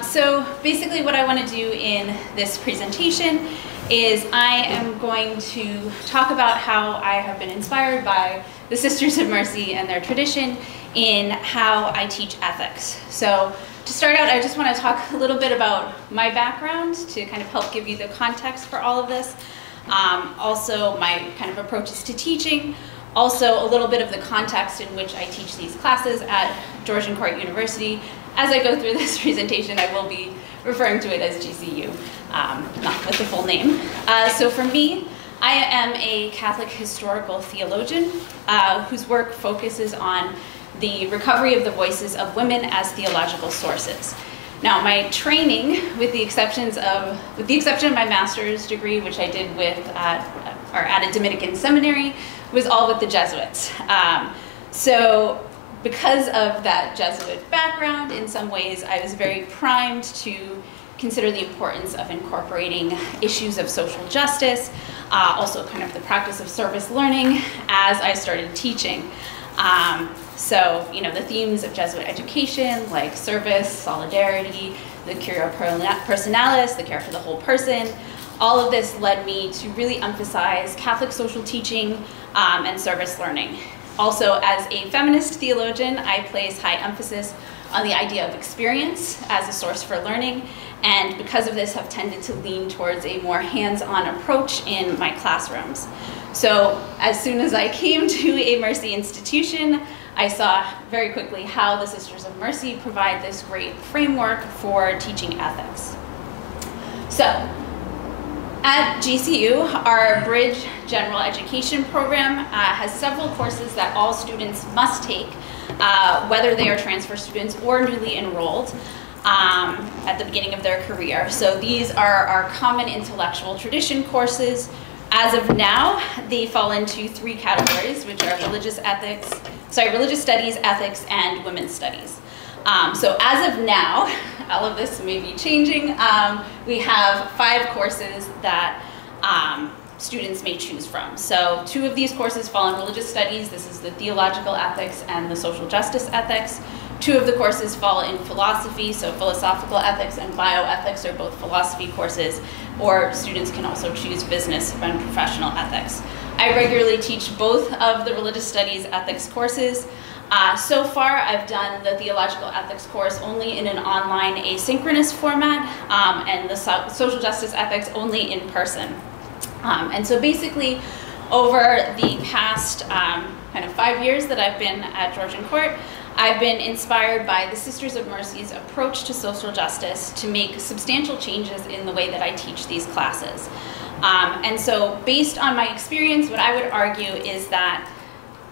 So basically what I want to do in this presentation is I am going to talk about how I have been inspired by the Sisters of Mercy and their tradition in how I teach ethics. So to start out, I just want to talk a little bit about my background to kind of help give you the context for all of this. Also my kind of approaches to teaching, also a little bit of the context in which I teach these classes at Georgian Court University. As I go through this presentation, I will be referring to it as GCU, not with the full name. So for me, I am a Catholic historical theologian whose work focuses on the recovery of the voices of women as theological sources. Now, my training, with the exception of my master's degree, which I did with at a Dominican seminary, was all with the Jesuits. So because of that Jesuit background, in some ways, I was very primed to consider the importance of incorporating issues of social justice, also kind of the practice of service learning as I started teaching. So, you know, the themes of Jesuit education, like service, solidarity, the cura personalis, the care for the whole person, all of this led me to really emphasize Catholic social teaching and service learning. Also, as a feminist theologian, I place high emphasis on the idea of experience as a source for learning, and because of this have tended to lean towards a more hands-on approach in my classrooms. So as soon as I came to a Mercy institution, I saw very quickly how the Sisters of Mercy provide this great framework for teaching ethics. So at GCU, our Bridge General Education program has several courses that all students must take, whether they are transfer students or newly enrolled at the beginning of their career. So these are our common intellectual tradition courses. As of now, they fall into three categories, which are religious studies, ethics, and women's studies. So as of now, all of this may be changing, we have 5 courses that students may choose from. So 2 of these courses fall in religious studies. This is the theological ethics and the social justice ethics. 2 of the courses fall in philosophy, so philosophical ethics and bioethics are both philosophy courses, or students can also choose business and professional ethics. I regularly teach both of the religious studies ethics courses. So far, I've done the theological ethics course only in an online asynchronous format, and the social justice ethics only in person. And so basically, over the past kind of 5 years that I've been at Georgian Court, I've been inspired by the Sisters of Mercy's approach to social justice to make substantial changes in the way that I teach these classes. And so based on my experience, what I would argue is that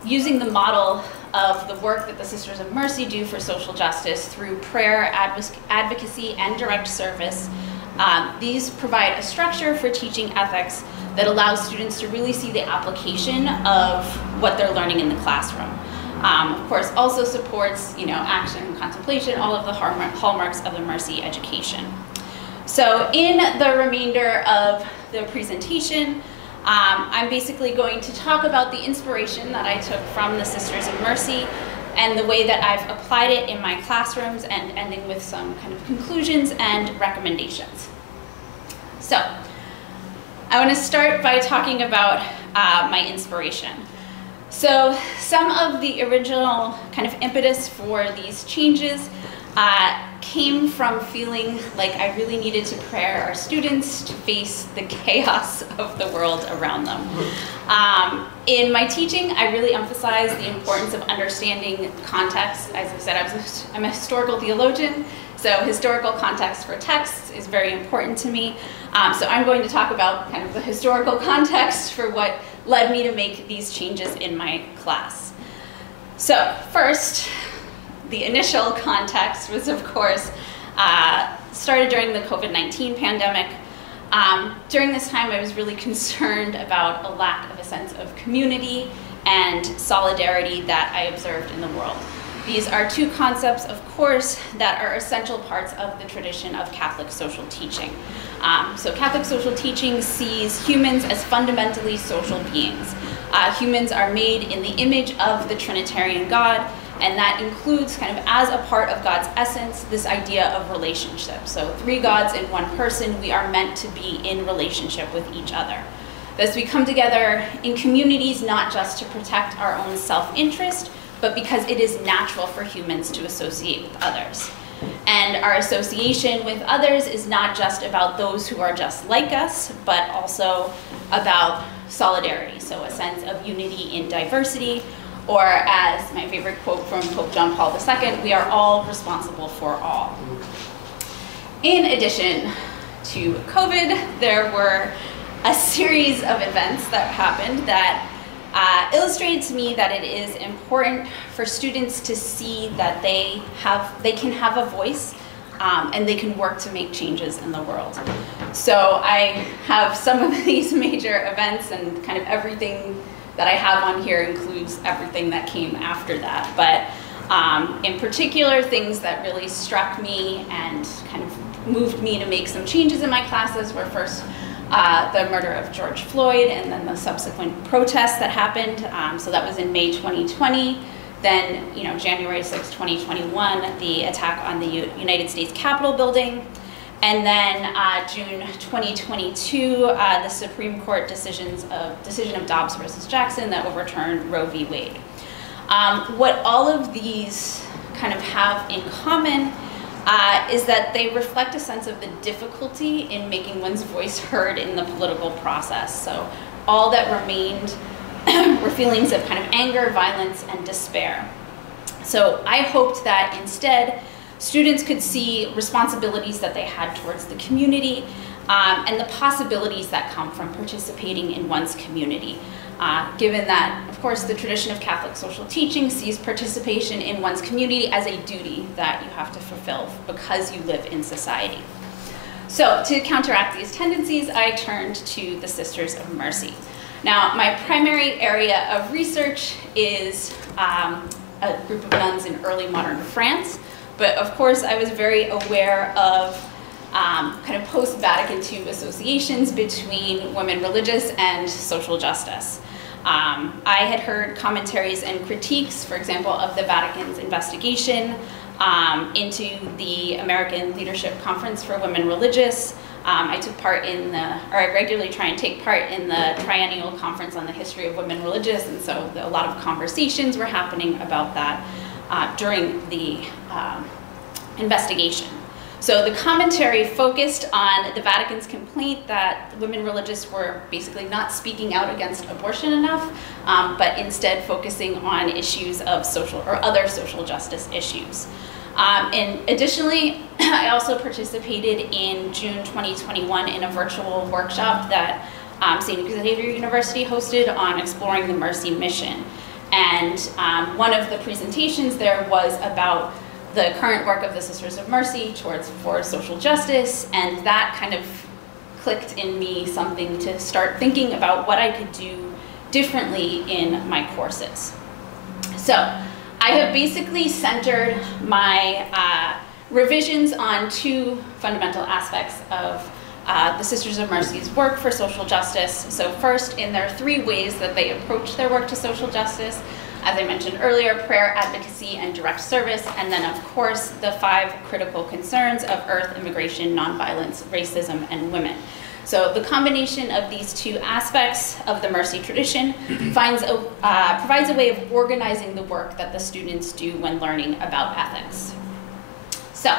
using the model of the work that the Sisters of Mercy do for social justice through prayer, advocacy, and direct service, these provide a structure for teaching ethics that allows students to really see the application of what they're learning in the classroom. Of course, also supports, you know, action, contemplation, all of the hallmarks of the Mercy education. So in the remainder of the presentation, I'm basically going to talk about the inspiration that I took from the Sisters of Mercy and the way that I've applied it in my classrooms, and ending with some kind of conclusions and recommendations. So I want to start by talking about my inspiration. So some of the original kind of impetus for these changes came from feeling like I really needed to prepare our students to face the chaos of the world around them. In my teaching, I really emphasize the importance of understanding context. As I said, I'm a historical theologian, so historical context for texts is very important to me. So I'm going to talk about kind of the historical context for what led me to make these changes in my class. So first, the initial context was, of course, started during the COVID-19 pandemic. During this time, I was really concerned about a lack of a sense of community and solidarity that I observed in the world. These are 2 concepts, of course, that are essential parts of the tradition of Catholic social teaching. So Catholic social teaching sees humans as fundamentally social beings. Humans are made in the image of the Trinitarian God, And that includes, kind of as a part of God's essence, this idea of relationship. So 3 gods in 1 person, we are meant to be in relationship with each other. Thus we come together in communities not just to protect our own self-interest, but because it is natural for humans to associate with others. And our association with others is not just about those who are just like us, but also about solidarity, so a sense of unity in diversity, or as my favorite quote from Pope John Paul II, we are all responsible for all. In addition to COVID, there were a series of events that happened that illustrated to me that it is important for students to see that they can have a voice and they can work to make changes in the world. So I have some of these major events, and kind of everything that I have on here includes everything that came after that. But in particular, things that really struck me and kind of moved me to make some changes in my classes were first the murder of George Floyd, and then the subsequent protests that happened. So that was in May 2020. Then, January 6, 2021, the attack on the United States Capitol building. And then June 2022, the Supreme Court decision of Dobbs versus Jackson that overturned Roe v. Wade. What all of these kind of have in common is that they reflect a sense of the difficulty in making one's voice heard in the political process. So all that remained were feelings of kind of anger, violence, and despair. So I hoped that instead, students could see responsibilities that they had towards the community and the possibilities that come from participating in one's community. Given that, of course, the tradition of Catholic social teaching sees participation in one's community as a duty that you have to fulfill because you live in society. So to counteract these tendencies, I turned to the Sisters of Mercy. Now, my primary area of research is a group of nuns in early modern France, but of course I was very aware of kind of post-Vatican II associations between women religious and social justice. I had heard commentaries and critiques, for example, of the Vatican's investigation into the American Leadership Conference for Women Religious. I took part in I regularly try and take part in the triennial conference on the history of women religious, and so a lot of conversations were happening about that during the investigation. So the commentary focused on the Vatican's complaint that women religious were basically not speaking out against abortion enough, but instead focusing on issues of social or other social justice issues. And additionally, I also participated in June 2021 in a virtual workshop that St. Xavier University hosted on exploring the Mercy mission. And one of the presentations there was about the current work of the Sisters of Mercy for social justice, and that kind of clicked in me something to start thinking about what I could do differently in my courses. So I have basically centered my revisions on 2 fundamental aspects of the Sisters of Mercy's work for social justice. So first, in their 3 ways that they approach their work to social justice. As I mentioned earlier, prayer, advocacy, and direct service, and then of course the 5 critical concerns of earth, immigration, nonviolence, racism, and women. So the combination of these 2 aspects of the Mercy tradition provides a way of organizing the work that the students do when learning about ethics. So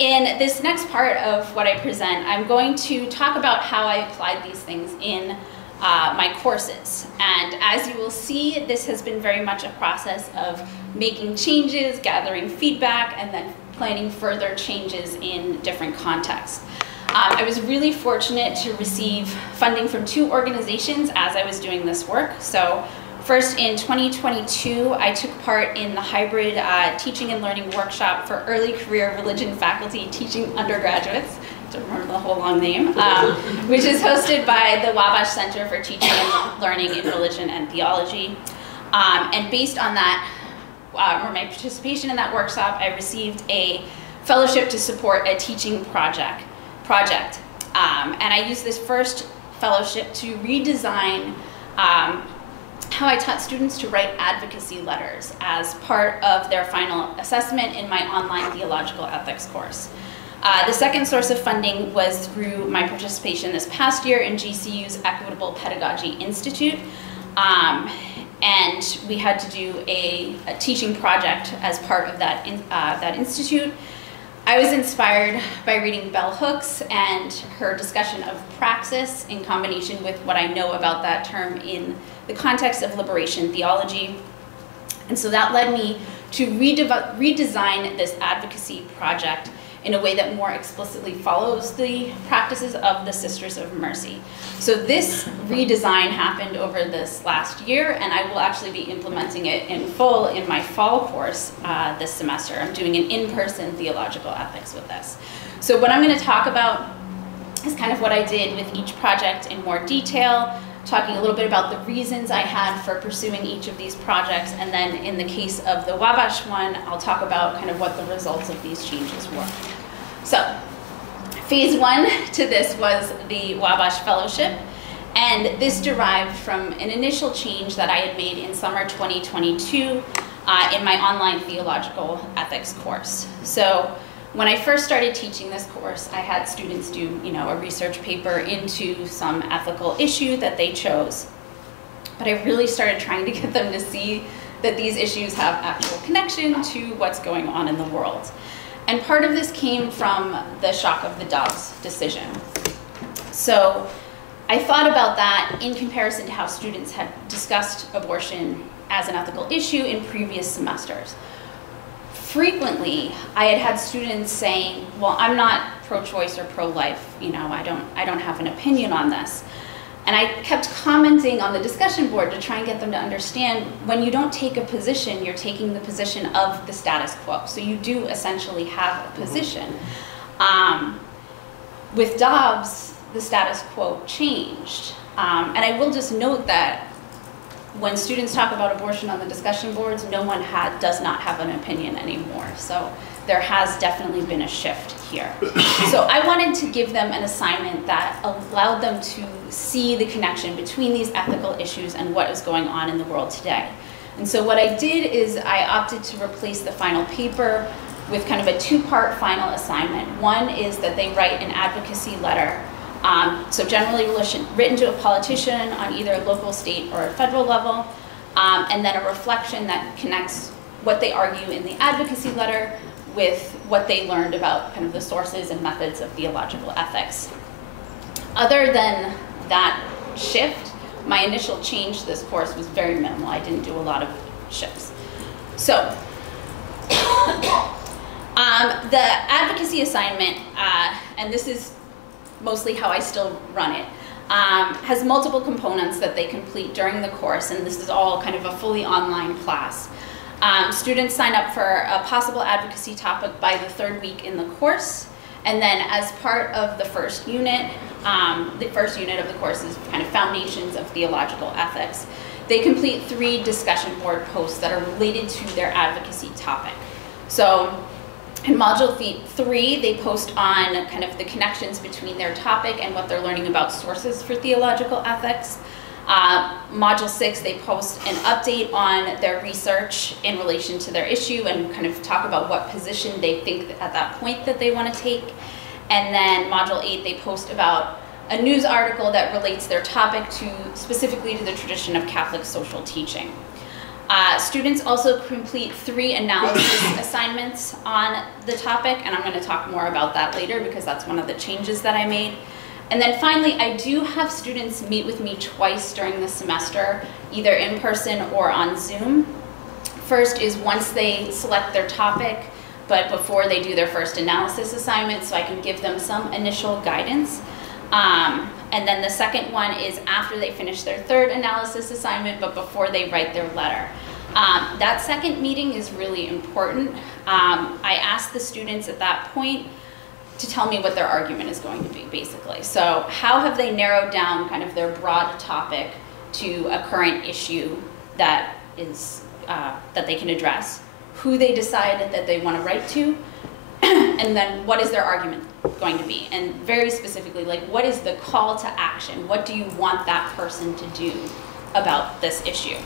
in this next part of what I present, I'm going to talk about how I applied these things in my courses. And as you will see, this has been very much a process of making changes, gathering feedback, and then planning further changes in different contexts. I was really fortunate to receive funding from 2 organizations as I was doing this work. So first, in 2022, I took part in the hybrid teaching and learning workshop for early career religion faculty teaching undergraduates. I don't remember the whole long name, which is hosted by the Wabash Center for Teaching and Learning in Religion and Theology. And based on that, or my participation in that workshop, I received a fellowship to support a teaching project. And I used this first fellowship to redesign how I taught students to write advocacy letters as part of their final assessment in my online theological ethics course. The second source of funding was through my participation this past year in GCU's Equitable Pedagogy Institute. And we had to do a teaching project as part of that institute. I was inspired by reading Bell Hooks and her discussion of praxis in combination with what I know about that term in the context of liberation theology. And so that led me to redesign this advocacy project in a way that more explicitly follows the practices of the Sisters of Mercy. So this redesign happened over this last year, and I will actually be implementing it in full in my fall course this semester. I'm doing an in-person theological ethics with this. So what I'm going to talk about is kind of what I did with each project in more detail, talking a little bit about the reasons I had for pursuing each of these projects, and then in the case of the Wabash one, I'll talk about kind of what the results of these changes were. So, phase one to this was the Wabash Fellowship, and this derived from an initial change that I had made in summer 2022 in my online theological ethics course. So, when I first started teaching this course, I had students do, a research paper into some ethical issue that they chose. But I really started trying to get them to see that these issues have actual connection to what's going on in the world. And part of this came from the shock of the Dobbs decision. So I thought about that in comparison to how students had discussed abortion as an ethical issue in previous semesters. Frequently, I had students saying, well, I'm not pro-choice or pro-life, I don't have an opinion on this. And I kept commenting on the discussion board to try and get them to understand when you don't take a position, you're taking the position of the status quo. So you do essentially have a position. With Dobbs, the status quo changed. And I will just note that when students talk about abortion on the discussion boards, no one does not have an opinion anymore. So there has definitely been a shift here. So I wanted to give them an assignment that allowed them to see the connection between these ethical issues and what is going on in the world today. And so what I did is I opted to replace the final paper with kind of a two-part final assignment. One is that they write an advocacy letter, so generally written to a politician on either a local, state, or a federal level, and then a reflection that connects what they argue in the advocacy letter with what they learned about kind of the sources and methods of theological ethics. Other than that shift, my initial change to this course was very minimal. I didn't do a lot of shifts. So, the advocacy assignment, and this is mostly how I still run it, has multiple components that they complete during the course, and this is all kind of a fully online class. Students sign up for a possible advocacy topic by the third week in the course, and then as part of the first unit of the course is kind of Foundations of Theological Ethics. They complete 3 discussion board posts that are related to their advocacy topic. So in Module 3, they post on kind of the connections between their topic and what they're learning about sources for theological ethics. Module 6, they post an update on their research in relation to their issue and kind of talk about what position they think at that point that they want to take. And then Module 8, they post about a news article that relates their topic specifically to the tradition of Catholic social teaching. Students also complete 3 analysis assignments on the topic, and I'm going to talk more about that later because that's one of the changes that I made. And then finally, I do have students meet with me twice during the semester, either in person or on Zoom. First is once they select their topic, but before they do their first analysis assignment, so I can give them some initial guidance. And then the second one is after they finish their third analysis assignment, but before they write their letter. That second meeting is really important. I asked the students at that point to tell me what their argument is going to be, basically. So how have they narrowed down kind of their broad topic to a current issue that is that they can address, who they decide that they want to write to, and then what is their argument going to be? And very specifically, like, what is the call to action? What do you want that person to do about this issue.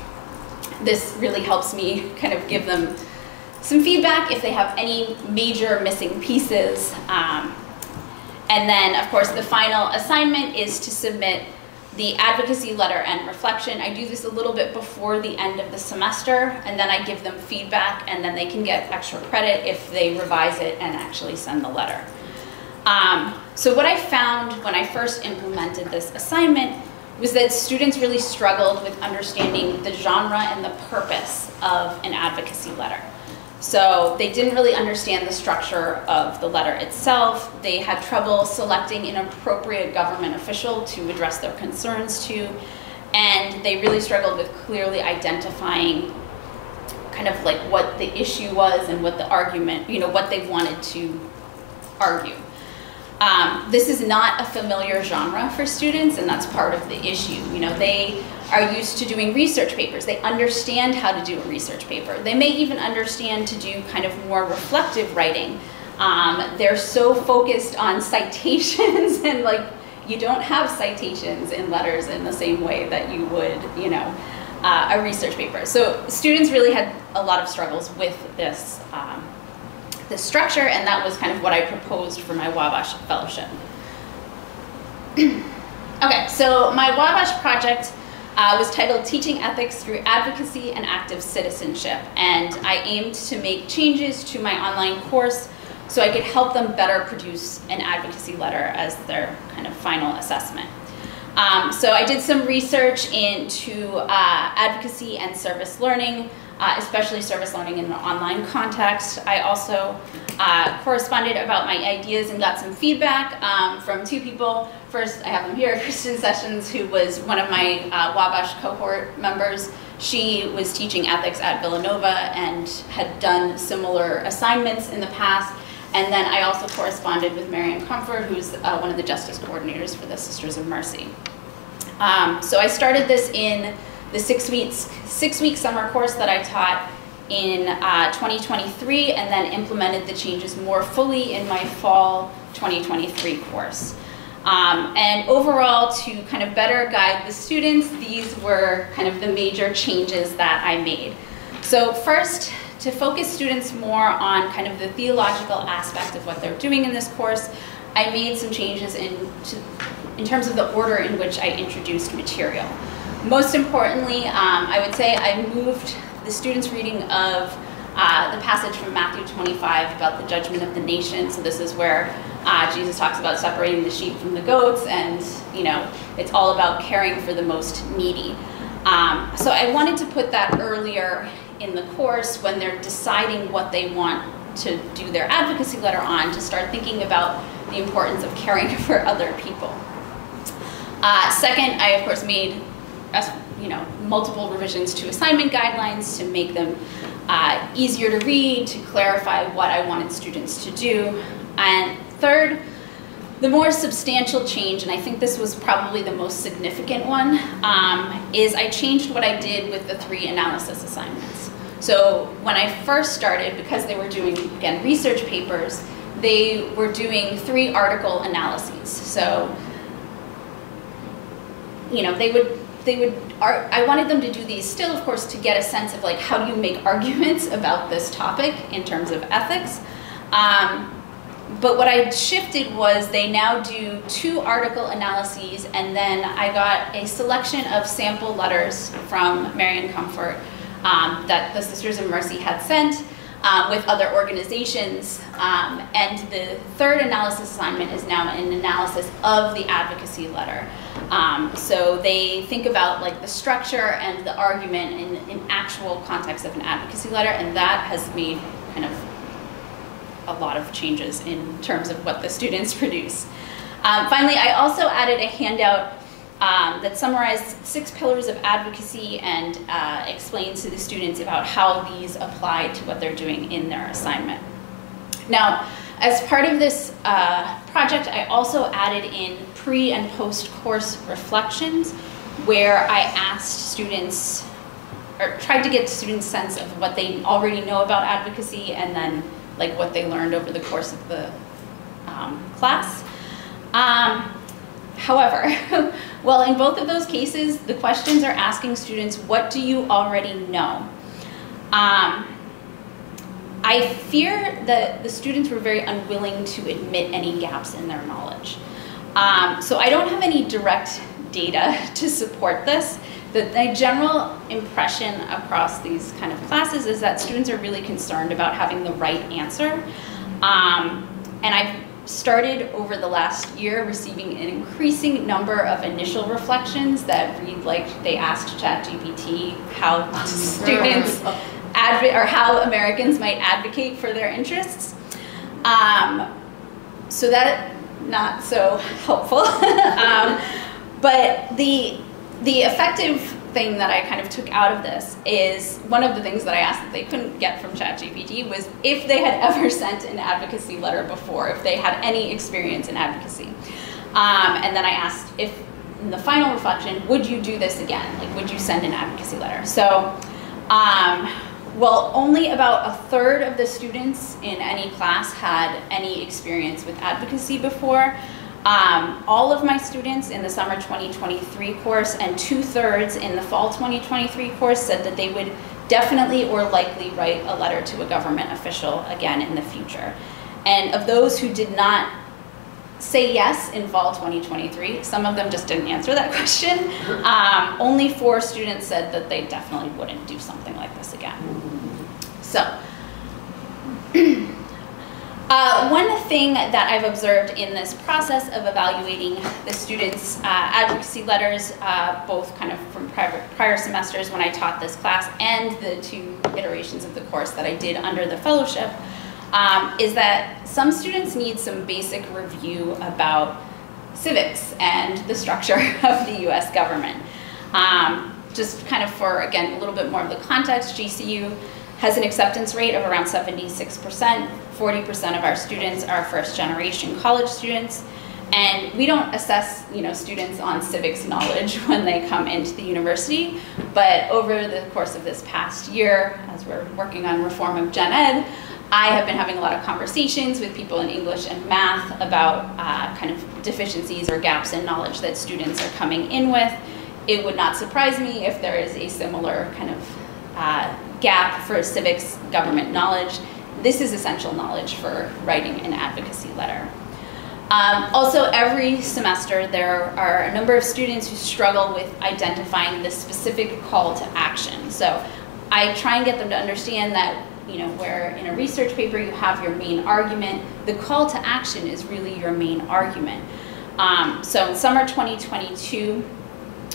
This really helps me kind of give them some feedback if they have any major missing pieces. And then, of course, the final assignment is to submit the advocacy letter and reflection. I do this a little bit before the end of the semester, and then I give them feedback, and then they can get extra credit if they revise it and actually send the letter. So what I found when I first implemented this assignment was that students really struggled with understanding the genre and the purpose of an advocacy letter. So they didn't really understand the structure of the letter itself. They had trouble selecting an appropriate government official to address their concerns to, and they really struggled with clearly identifying kind of like what the issue was and what the argument, what they wanted to argue. This is not a familiar genre for students, and that's part of the issue. They are used to doing research papers. They understand how to do a research paper. They may even understand to do kind of more reflective writing. They're so focused on citations, and like, you don't have citations in letters in the same way that you would, a research paper. So students really had a lot of struggles with this structure, and that was kind of what I proposed for my Wabash Fellowship. Okay, so my Wabash project was titled Teaching Ethics Through Advocacy and Active Citizenship, and I aimed to make changes to my online course so I could help them better produce an advocacy letter as their kind of final assessment. So I did some research into advocacy and service learning, especially service learning in the online context. I also corresponded about my ideas and got some feedback from two people. First, I have them here, Kristen Sessions, who was one of my Wabash cohort members. She was teaching ethics at Villanova and had done similar assignments in the past. And then I also corresponded with Marianne Comfort, who's one of the justice coordinators for the Sisters of Mercy. So I started this in the six-week summer course that I taught in 2023, and then implemented the changes more fully in my fall 2023 course. And overall, to kind of better guide the students, these were kind of the major changes that I made. So first, to focus students more on kind of the theological aspect of what they're doing in this course, I made some changes in terms of the order in which I introduced material. Most importantly, I would say I moved the students' reading of the passage from Matthew 25 about the judgment of the nation. So this is where Jesus talks about separating the sheep from the goats, and it's all about caring for the most needy. So I wanted to put that earlier in the course when they're deciding what they want to do their advocacy letter on, to start thinking about the importance of caring for other people. Second, I of course made multiple revisions to assignment guidelines to make them easier to read, to clarify what I wanted students to do. And third, the more substantial change, and I think this was probably the most significant one, is I changed what I did with the 3 analysis assignments. So when I first started, because they were doing, again, research papers, they were doing 3 article analyses. So, I wanted them to do these still, of course, to get a sense of like, how do you make arguments about this topic in terms of ethics. But what I shifted was they now do 2 article analyses, and then I got a selection of sample letters from Marianne Comfort that the Sisters of Mercy had sent with other organizations. And the 3rd analysis assignment is now an analysis of the advocacy letter. So they think about like the structure and the argument in actual context of an advocacy letter, and that has made kind of a lot of changes in terms of what the students produce. Finally, I also added a handout that summarized 6 pillars of advocacy and explains to the students about how these apply to what they're doing in their assignment. Now, as part of this project, I also added in pre- and post-course reflections, where I asked students, or tried to get students' sense of what they already know about advocacy, and then like what they learned over the course of the class. However, well, in both of those cases, the questions are asking students, what do you already know? I fear that the students were very unwilling to admit any gaps in their knowledge. So I don't have any direct data to support this. The general impression across these kind of classes is that students are really concerned about having the right answer. And I've started over the last year receiving an increasing number of initial reflections that read like they asked ChatGPT how students or how Americans might advocate for their interests. So that, not so helpful. But the effective thing that I kind of took out of this is one of the things that I asked that they couldn't get from ChatGPT was if they had ever sent an advocacy letter before, if they had any experience in advocacy. And then I asked if, in the final reflection, would you do this again? Like, would you send an advocacy letter? So, well, only about a third of the students in any class had any experience with advocacy before. All of my students in the summer 2023 course and 2/3 in the fall 2023 course said that they would definitely or likely write a letter to a government official again in the future. And of those who did not say yes in fall 2023, some of them just didn't answer that question. Only 4 students said that they definitely wouldn't do something like this again. So, one thing that I've observed in this process of evaluating the students' advocacy letters, both kind of from prior semesters when I taught this class and the 2 iterations of the course that I did under the fellowship, is that some students need some basic review about civics and the structure of the US government. Just kind of for, again, a little bit more of the context, GCU has an acceptance rate of around 76%. 40% of our students are first-generation college students, and we don't assess, students on civics knowledge when they come into the university. But over the course of this past year, as we're working on reform of Gen Ed, I have been having a lot of conversations with people in English and math about kind of deficiencies or gaps in knowledge that students are coming in with. It would not surprise me if there is a similar kind of gap for civics government knowledge. This is essential knowledge for writing an advocacy letter. Also, every semester there are a number of students who struggle with identifying the specific call to action. So I try and get them to understand that, where in a research paper you have your main argument, the call to action is really your main argument. So in summer 2022,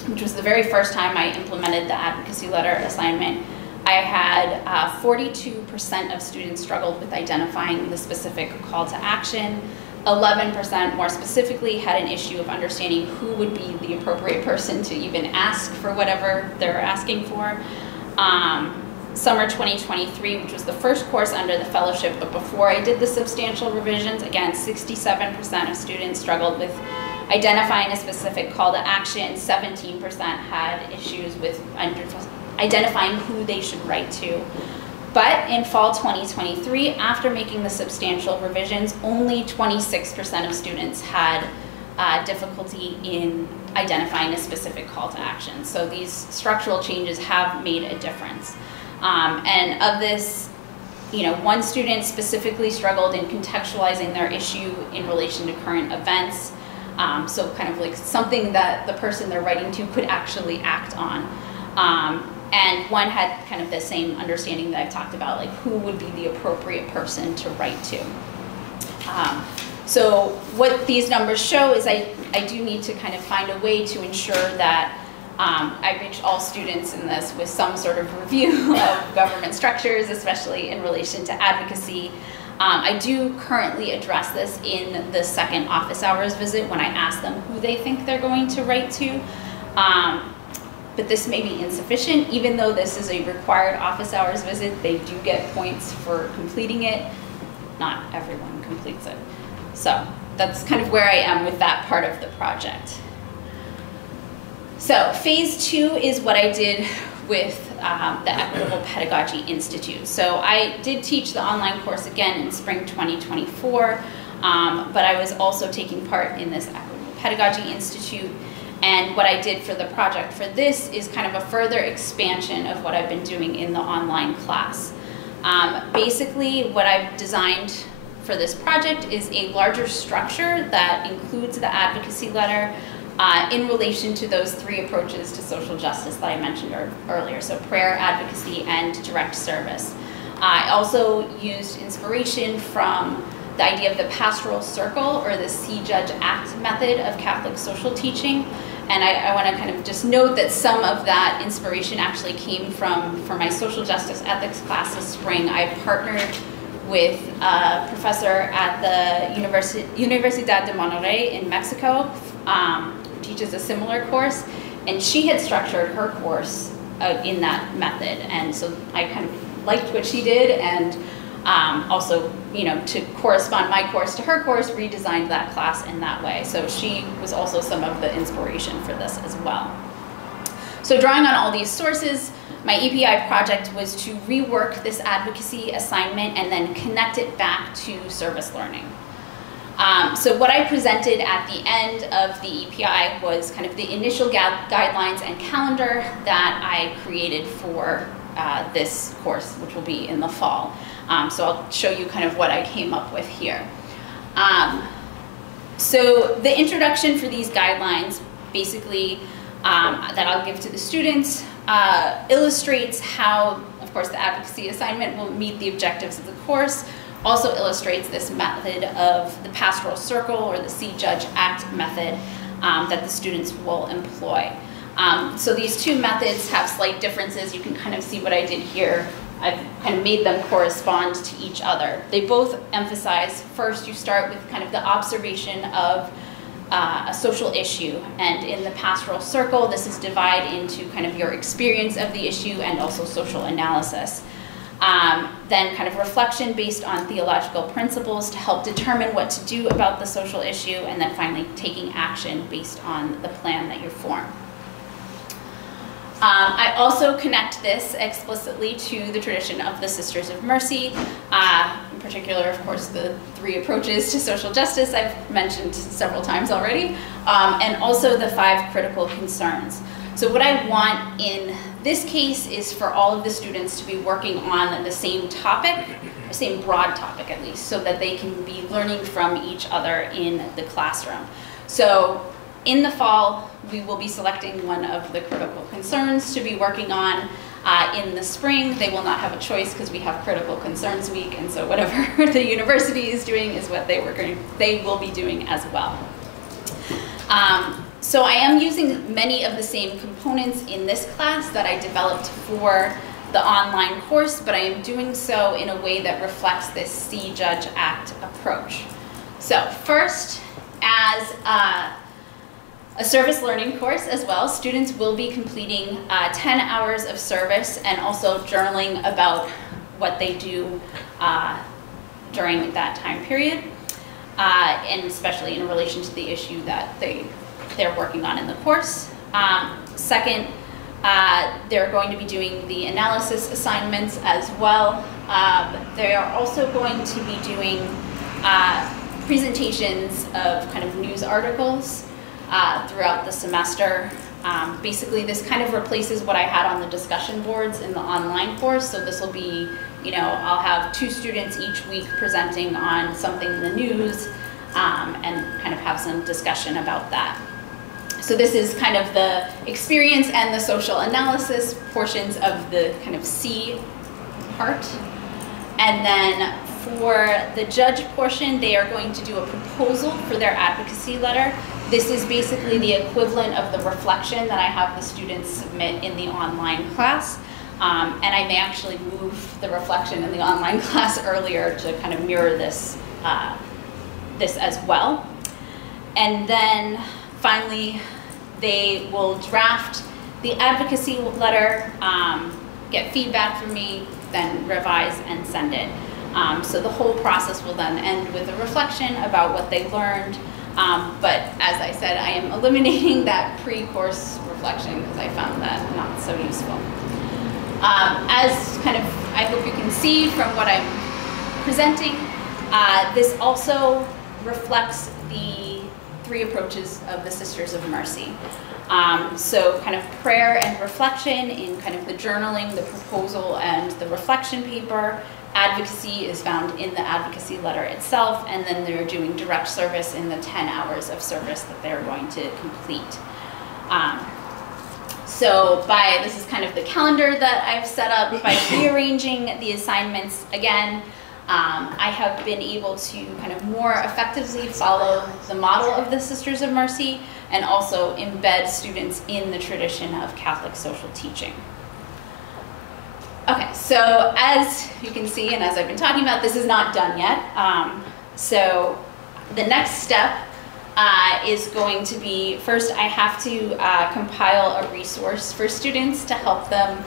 which was the very first time I implemented the advocacy letter assignment, I had 42% of students struggled with identifying the specific call to action. 11% more specifically had an issue of understanding who would be the appropriate person to even ask for whatever they're asking for. Summer 2023, which was the first course under the fellowship, but before I did the substantial revisions, again, 67% of students struggled with identifying a specific call to action. 17% had issues with identifying who they should write to. But in fall 2023, after making the substantial revisions, only 26% of students had difficulty in identifying a specific call to action. So these structural changes have made a difference. And of this, one student specifically struggled in contextualizing their issue in relation to current events. So kind of like something that the person they're writing to could actually act on. And one had kind of the same understanding that I've talked about, like who would be the appropriate person to write to. So what these numbers show is I do need to kind of find a way to ensure that I reach all students in this with some sort of review of government structures, especially in relation to advocacy. I do currently address this in the second office hours visit when I ask them who they think they're going to write to. But this may be insufficient. Even though this is a required office hours visit, they do get points for completing it. Not everyone completes it. So that's kind of where I am with that part of the project. So phase 2 is what I did with the Equitable Pedagogy Institute. So I did teach the online course again in spring 2024, but I was also taking part in this Equitable Pedagogy Institute. And what I did for the project for this is kind of a further expansion of what I've been doing in the online class. Basically, what I've designed for this project is a larger structure that includes the advocacy letter in relation to those 3 approaches to social justice that I mentioned earlier, so prayer, advocacy, and direct service. I also used inspiration from the idea of the pastoral circle, or the see, judge, act method of Catholic social teaching. And I want to kind of just note that some of that inspiration actually came from my social justice ethics class this spring. I partnered with a professor at the Universidad de Monterrey in Mexico, who teaches a similar course, and she had structured her course in that method. And so I kind of liked what she did, and also, to correspond my course to her course, redesigned that class in that way. So she was also some of the inspiration for this as well. So drawing on all these sources, my EPI project was to rework this advocacy assignment and then connect it back to service learning. So what I presented at the end of the EPI was kind of the initial guidelines and calendar that I created for this course, which will be in the fall. So I'll show you kind of what I came up with here. So the introduction for these guidelines, basically, that I'll give to the students, illustrates how, of course, the advocacy assignment will meet the objectives of the course, also illustrates this method of the pastoral circle, or the see, judge, act method that the students will employ. So these 2 methods have slight differences. You can kind of see what I did here. I've kind of made them correspond to each other. They both emphasize, first you start with kind of the observation of a social issue, and in the pastoral circle, this is divided into kind of your experience of the issue and also social analysis. Then kind of reflection based on theological principles to help determine what to do about the social issue, and then finally taking action based on the plan that you form. I also connect this explicitly to the tradition of the Sisters of Mercy, in particular, of course, the 3 approaches to social justice I've mentioned several times already, and also the 5 critical concerns. So what I want in this case is for all of the students to be working on the same topic, the same broad topic at least, so that they can be learning from each other in the classroom. So in the fall, we will be selecting one of the critical concerns to be working on. In the spring, they will not have a choice because we have Critical Concerns Week, and so whatever the university is doing is what they will be doing as well. So I am using many of the same components in this class that I developed for the online course, but I am doing so in a way that reflects this see, judge, act approach. So first, as a service learning course as well, students will be completing 10 hours of service and also journaling about what they do during that time period, and especially in relation to the issue that they're working on in the course. Second, they're going to be doing the analysis assignments as well. They are also going to be doing presentations of kind of news articles throughout the semester. Basically, this kind of replaces what I had on the discussion boards in the online course. So this will be, I'll have 2 students each week presenting on something in the news and kind of have some discussion about that. So this is kind of the experience and the social analysis portions of the kind of C part. And then for the judge portion, they are going to do a proposal for their advocacy letter. This is basically the equivalent of the reflection that I have the students submit in the online class. And I may actually move the reflection in the online class earlier to kind of mirror this, this as well. And then finally, they will draft the advocacy letter, get feedback from me, then revise and send it. So the whole process will then end with a reflection about what they learned. But as I said, I am eliminating that pre-course reflection because I found that not so useful. As kind of, I hope you can see from what I'm presenting, this also reflects the three approaches of the Sisters of Mercy. So kind of prayer and reflection in kind of the journaling, the proposal, and the reflection paper. Advocacy is found in the advocacy letter itself, and then they're doing direct service in the 10 hours of service that they're going to complete. So this is kind of the calendar that I've set up by rearranging the assignments again. I have been able to kind of more effectively follow the model of the Sisters of Mercy and also embed students in the tradition of Catholic social teaching. Okay, so as you can see, and as I've been talking about, this is not done yet. So the next step is going to be, first I have to compile a resource for students to help them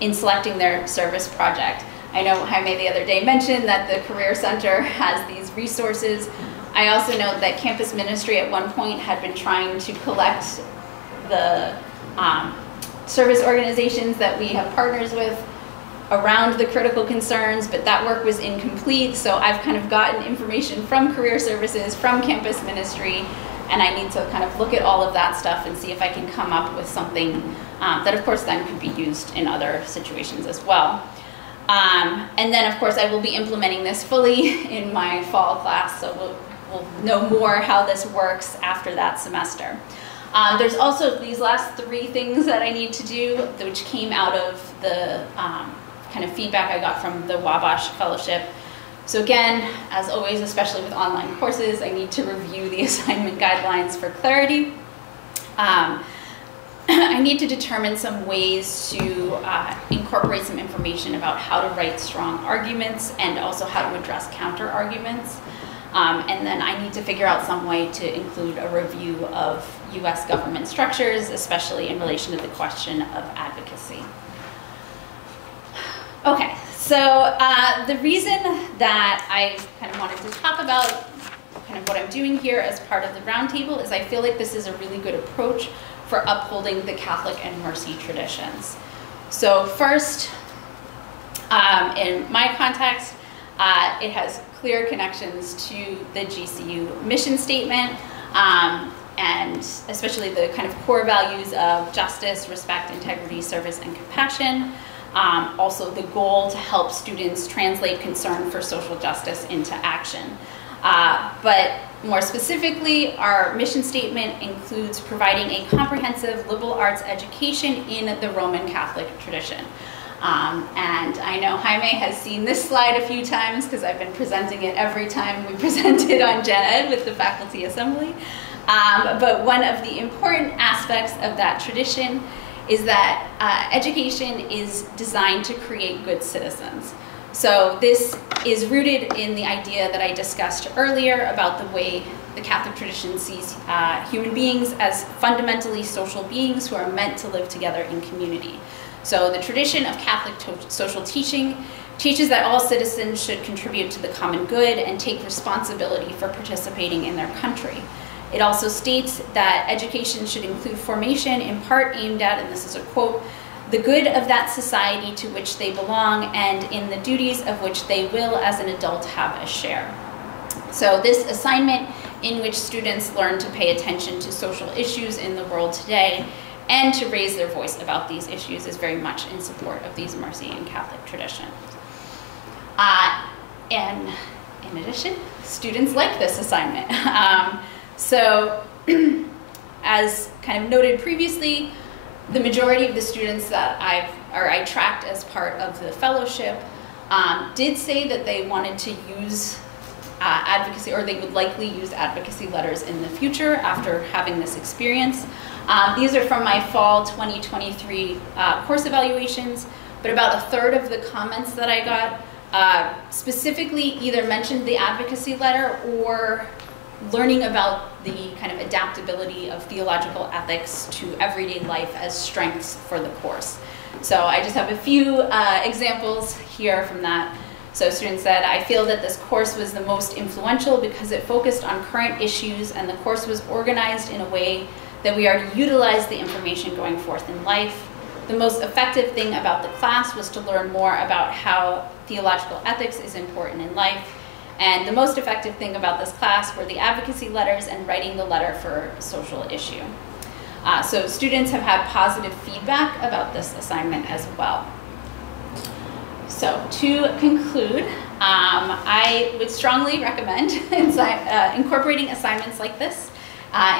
in selecting their service project. I know Jaime the other day mentioned that the Career Center has these resources. I also know that campus ministry at one point had been trying to collect the service organizations that we have partners with around the critical concerns, but that work was incomplete, so I've kind of gotten information from career services, from campus ministry, and I need to kind of look at all of that stuff and see if I can come up with something that of course then could be used in other situations as well. And then of course I will be implementing this fully in my fall class, so we'll know more how this works after that semester. There's also these last three things that I need to do, which came out of the kind of feedback I got from the Wabash Fellowship. So again, as always, especially with online courses, I need to review the assignment guidelines for clarity. I need to determine some ways to incorporate some information about how to write strong arguments and also how to address counter arguments. And then I need to figure out some way to include a review of US government structures, especially in relation to the question of advocacy. Okay, so the reason that I kind of wanted to talk about kind of what I'm doing here as part of the roundtable is I feel like this is a really good approach for upholding the Catholic and Mercy traditions. So first, in my context, it has clear connections to the GCU mission statement, and especially the kind of core values of justice, respect, integrity, service, and compassion. Also the goal to help students translate concern for social justice into action. But more specifically, our mission statement includes providing a comprehensive liberal arts education in the Roman Catholic tradition. And I know Jaime has seen this slide a few times because I've been presenting it every time we presented on Gen Ed with the faculty assembly. But one of the important aspects of that tradition is that education is designed to create good citizens. So this is rooted in the idea that I discussed earlier about the way the Catholic tradition sees human beings as fundamentally social beings who are meant to live together in community. So the tradition of Catholic social teaching teaches that all citizens should contribute to the common good and take responsibility for participating in their country. It also states that education should include formation in part aimed at, and this is a quote, the good of that society to which they belong and in the duties of which they will as an adult have a share. So this assignment in which students learn to pay attention to social issues in the world today and to raise their voice about these issues is very much in support of these Mercy and Catholic traditions. And in addition, students like this assignment. So as kind of noted previously, the majority of the students that I tracked as part of the fellowship did say that they wanted to use advocacy, or they would likely use advocacy letters in the future after having this experience. These are from my fall 2023 course evaluations, but about a third of the comments that I got specifically either mentioned the advocacy letter or learning about the kind of adaptability of theological ethics to everyday life as strengths for the course. So I just have a few examples here from that. So students said, I feel that this course was the most influential because it focused on current issues and the course was organized in a way that we are to utilize the information going forth in life. The most effective thing about the class was to learn more about how theological ethics is important in life. And the most effective thing about this class were the advocacy letters and writing the letter for a social issue. So students have had positive feedback about this assignment as well. So to conclude, I would strongly recommend incorporating assignments like this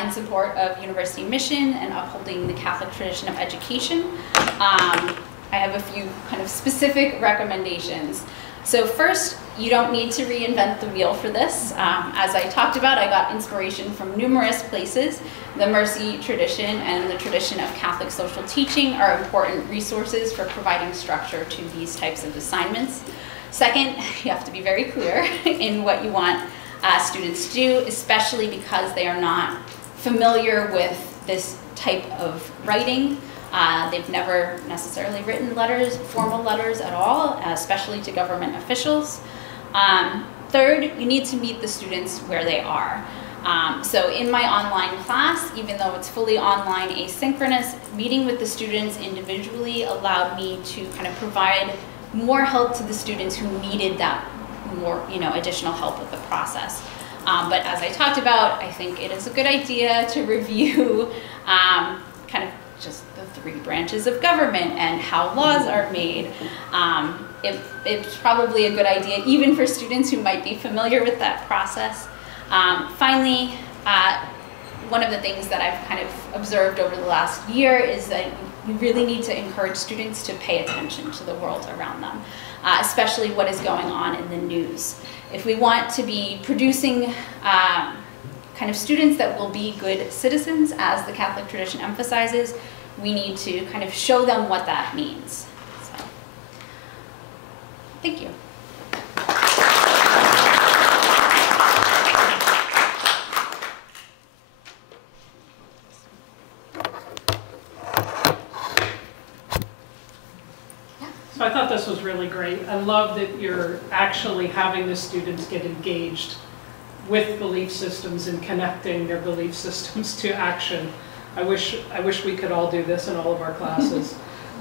in support of university mission and upholding the Catholic tradition of education. I have a few kind of specific recommendations. So first, you don't need to reinvent the wheel for this. As I talked about, I got inspiration from numerous places. The Mercy tradition and the tradition of Catholic social teaching are important resources for providing structure to these types of assignments. Second, you have to be very clear in what you want students to do, especially because they are not familiar with this type of writing. They've never necessarily written letters, formal letters at all, especially to government officials. Third, you need to meet the students where they are. So in my online class, even though it's fully online asynchronous, meeting with the students individually allowed me to kind of provide more help to the students who needed that more, additional help with the process. But as I talked about, I think it is a good idea to review kind of just the 3 branches of government and how laws are made. It's probably a good idea even for students who might be familiar with that process. Finally, one of the things that I've kind of observed over the last year is that you really need to encourage students to pay attention to the world around them, especially what is going on in the news. If we want to be producing kind of students that will be good citizens, as the Catholic tradition emphasizes, we need to kind of show them what that means. So, thank you. So I thought this was really great. I love that you're actually having the students get engaged with belief systems and connecting their belief systems to action. I wish we could all do this in all of our classes.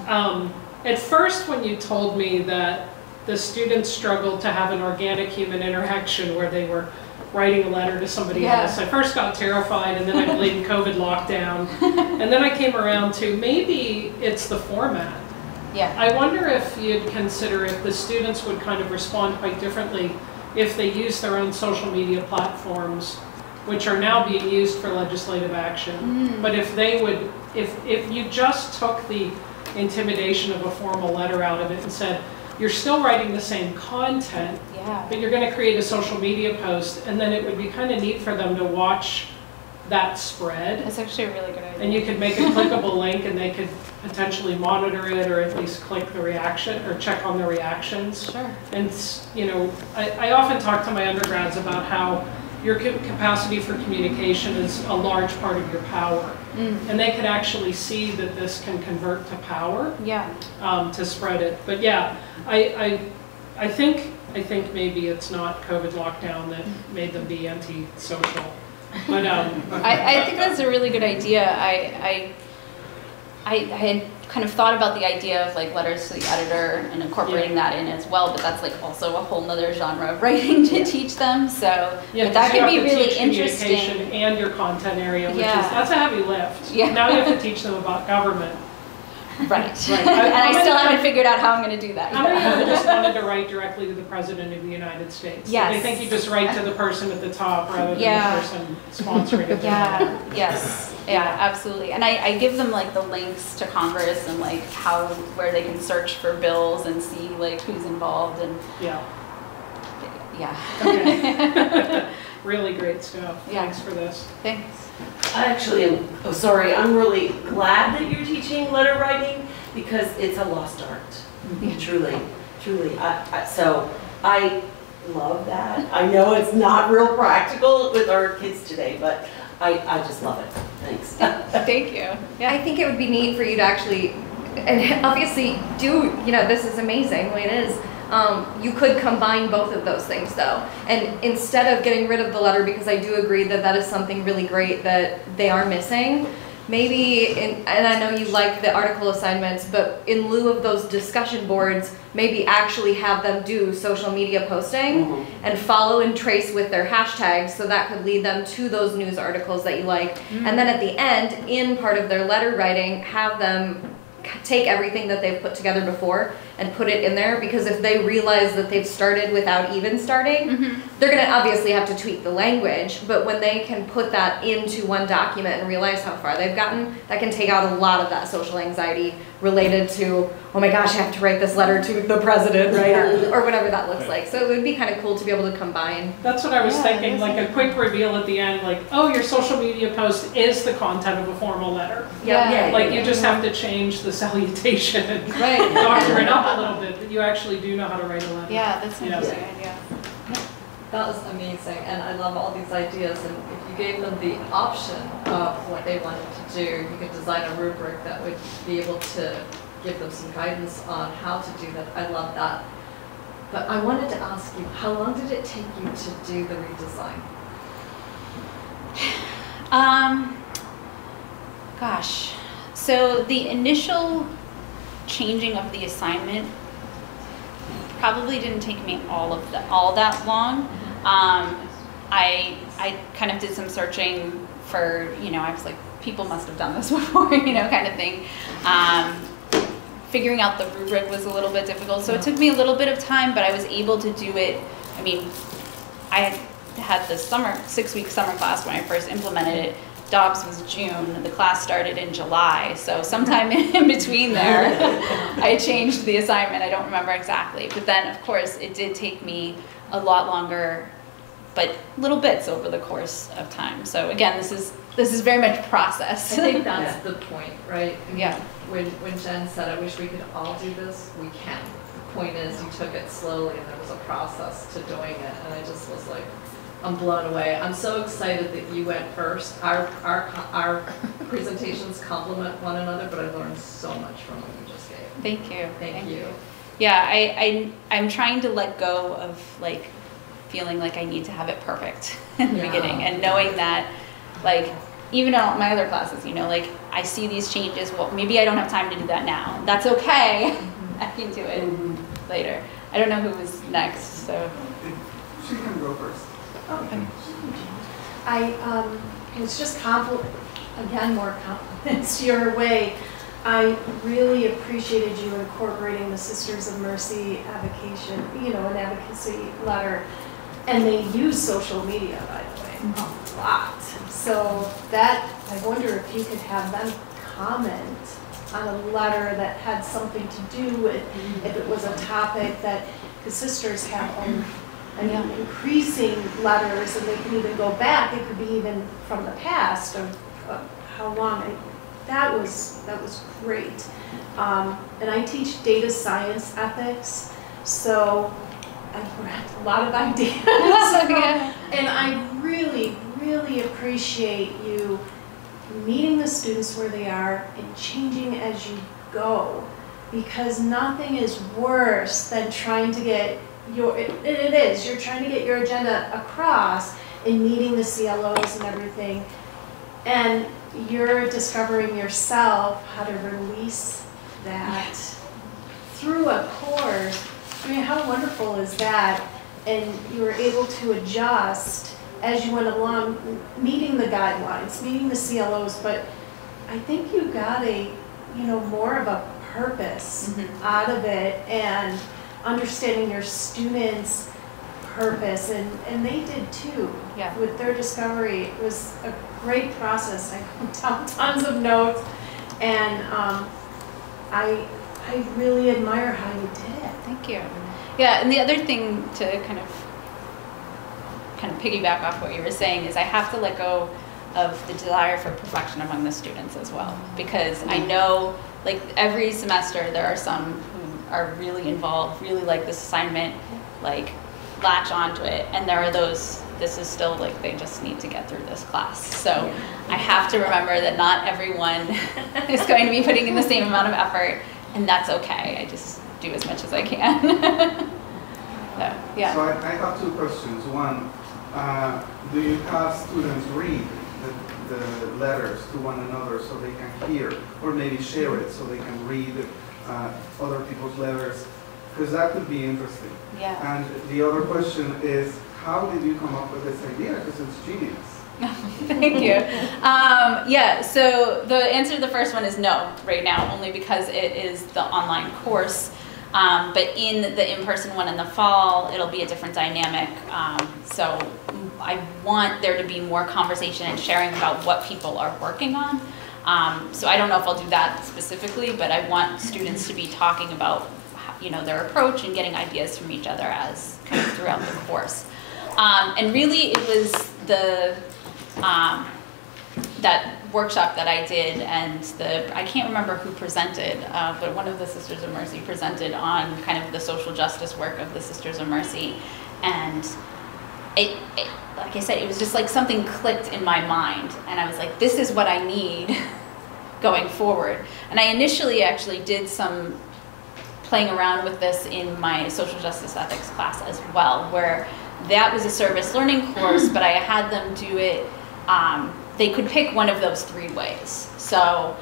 At first, when you told me that the students struggled to have an organic human interaction where they were writing a letter to somebody else, I first got terrified, and then I believed COVID lockdown. And then I came around to maybe it's the format. Yeah. I wonder if you'd consider if the students would kind of respond quite differently if they use their own social media platforms, which are now being used for legislative action. But if they would, if you just took the intimidation of a formal letter out of it and said, you're still writing the same content, but you're going to create a social media post, and then it would be kind of neat for them to watch that spread. That's actually a really good idea. And you could make a clickable link, and they could potentially monitor it, or at least click the reaction, or check on the reactions. Sure. And I often talk to my undergrads about how your capacity for communication is a large part of your power. And they could actually see that this can convert to power to spread it. But yeah, I think maybe it's not COVID lockdown that made them be anti-social. But I think that's a really good idea. I had kind of thought about the idea of like letters to the editor and incorporating that in as well, but that's like also a whole nother genre of writing to teach them. So but that could be really interesting. And your content area, which is that's a heavy lift. Now you have to teach them about government. Right. And I still haven't figured out how I'm going to do that. How many of them just wanted to write directly to the President of the United States? Yes. They think you just write to the person at the top rather than the person sponsoring it. Yes. Yeah, absolutely. And I give them like the links to Congress and like where they can search for bills and see like who's involved and Okay. Really great stuff. Thanks for this. Thanks. I actually am, I'm really glad that you're teaching letter writing because it's a lost art. Truly. So I love that. I know it's not real practical with our kids today, but I just love it. Thanks. Thank you. I think it would be neat for you to actually, and obviously this is amazing the way it is. You could combine both of those things though. And instead of getting rid of the letter, because I do agree that that is something really great that they are missing, maybe, and I know you like the article assignments, but in lieu of those discussion boards, maybe actually have them do social media posting and follow and trace with their hashtags, so that could lead them to those news articles that you like. And then at the end, in part of their letter writing, have them take everything that they've put together before and put it in there, because if they realize that they've started without even starting, they're going to obviously have to tweak the language, but when they can put that into one document and realize how far they've gotten, that can take out a lot of that social anxiety related to, oh my gosh, I have to write this letter to the president, right? Or whatever that looks like. So it would be kind of cool to be able to combine. That's what I was thinking, like a quick reveal at the end, like, oh, your social media post is the content of a formal letter. Like you just have to change the salutation and doctor it up a little bit, but you actually do know how to write a letter. Yeah, that's an interesting idea. That was amazing, and I love all these ideas. And if you gave them the option of what they wanted to do, you could design a rubric that would be able to give them some guidance on how to do that. I love that. But I wanted to ask you, how long did it take you to do the redesign? Gosh, so the initial changing of the assignment probably didn't take me all that long. I kind of did some searching for, I was like, people must have done this before, kind of thing. Figuring out the rubric was a little bit difficult, so it took me a little bit of time, but I was able to do it. I mean, I had the 6-week summer class when I first implemented it. Dobbs was June, the class started in July, so sometime in between there, I changed the assignment. I don't remember exactly, but then of course it did take me a lot longer, but little bits over the course of time. So again, this is very much process. I think that's the point, right? Yeah. When Jen said, I wish we could all do this, we can. The point is, you took it slowly and there was a process to doing it, and I just was like, I'm blown away. I'm so excited that you went first. Our presentations complement one another, but I learned so much from what you just gave. Thank you. Thank you. Yeah, I'm trying to let go of like feeling like I need to have it perfect in the beginning, and knowing that like even in my other classes, like I see these changes. Well, maybe I don't have time to do that now. That's okay. I can do it later. I don't know who was next, so. She can go first. Okay. It's just again, more compliments your way. I really appreciated you incorporating the Sisters of Mercy advocation, an advocacy letter. And they use social media, by the way, a lot. So I wonder if you could have them comment on a letter that had something to do with, if it was a topic that, because sisters have increasing letters, and they can even go back. It could be even from the past of how long. That was great. And I teach data science ethics, so I grabbed a lot of ideas. And I really, really appreciate you meeting the students where they are and changing as you go, because nothing is worse than trying to get you're trying to get your agenda across in meeting the CLOs and everything, and you're discovering yourself how to release that through a course. I mean, how wonderful is that? And you were able to adjust as you went along, meeting the guidelines, meeting the CLOs, but I think you got more of a purpose out of it, and understanding your students' purpose, and they did too. Yeah. With their discovery. It was a great process. I wrote down tons of notes, and I really admire how you did it. Thank you. Yeah, and the other thing to kind of piggyback off what you were saying is I have to let go of the desire for perfection among the students as well, because I know like every semester there are some who are really involved, really like this assignment, like latch onto it, and there are those, this is still like they just need to get through this class. So I have to remember that not everyone is going to be putting in the same amount of effort, and that's okay. I just do as much as I can. So, yeah. So I have two questions. One, do you have students read the letters to one another so they can hear, or maybe share it so they can read other people's letters, because that could be interesting. Yeah. And the other question is, how did you come up with this idea? Because it's genius. Thank you. Yeah, so the answer to the first one is no right now, only because it is the online course. But in the in-person one in the fall, it'll be a different dynamic. So I want there to be more conversation and sharing about what people are working on. So I don't know if I'll do that specifically, but I want students to be talking about, you know, their approach and getting ideas from each other as kind of throughout the course. And really, it was the that workshop that I did, and I can't remember who presented, but one of the Sisters of Mercy presented on kind of the social justice work of the Sisters of Mercy, and it like I said, it was just like something clicked in my mind, and I was like, this is what I need going forward. And I initially actually did some playing around with this in my social justice ethics class as well, where that was a service learning course, but I had them do it, they could pick one of those 3 ways. So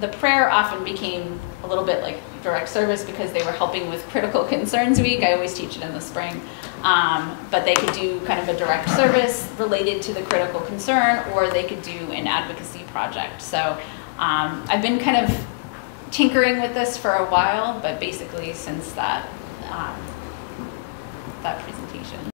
the prayer often became a little bit like direct service because they were helping with Critical Concerns Week. I always teach it in the spring. But they could do kind of a direct service related to the critical concern, or they could do an advocacy project. So I've been kind of tinkering with this for a while, but basically since that, that presentation.